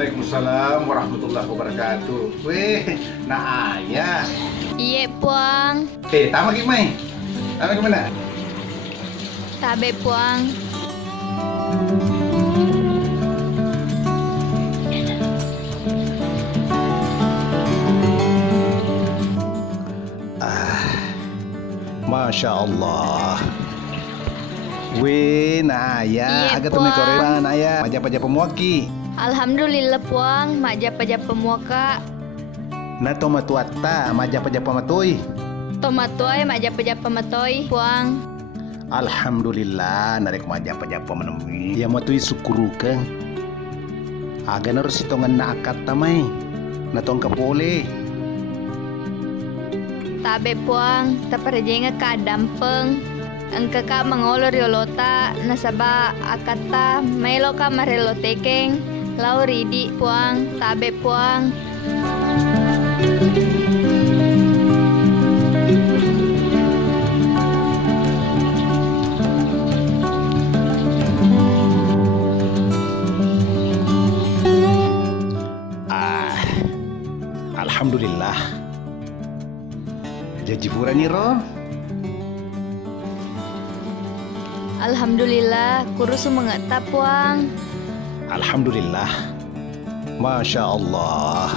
Waalaikumsalam warahmatullahi wabarakatuh. Weh, nah ayah. Iya, Puang. Tama gimana? Tama gimana? Tabe, Puang. Masya Allah. Weh, nah ayah. Iya, Agak tumi Puang. koreban ayah. Maja-paja pemuaki. Alhamdulillah, Puang. Maja-paja pemuaka. Na tomatuata, maja-paja pematui. Tomatoy, maja-paja pematoy, Puang. Alhamdulillah, narek maja-paja pemenemui. Ya matui syukurukan. Aga harus hitungan na akat tamay. Natong kapole. Tabe, Puang. Taparejeng ka dampeng. Engka ka mangolor yolota. Nasaba akata. Melo ka marelo tekeng. Lauridi, Puang. Tabe, Puang. Alhamdulillah. Jajipura nih roh. Alhamdulillah. Kurusu mengetap, Puang. Alhamdulillah. Masya Allah.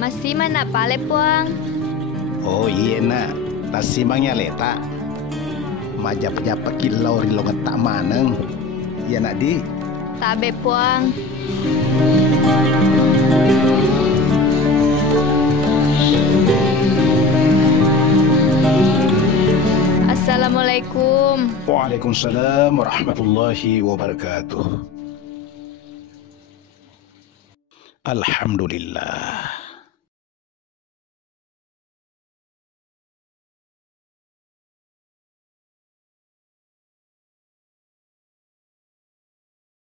Masih mana pale, Puang? Oh iya nak. Tasimangnya leta. Majap-japa kilau rilongat tak maneng. Ya nak di. Tabe, Puang. Assalamualaikum. Waalaikumsalam warahmatullahi wabarakatuh. Alhamdulillah.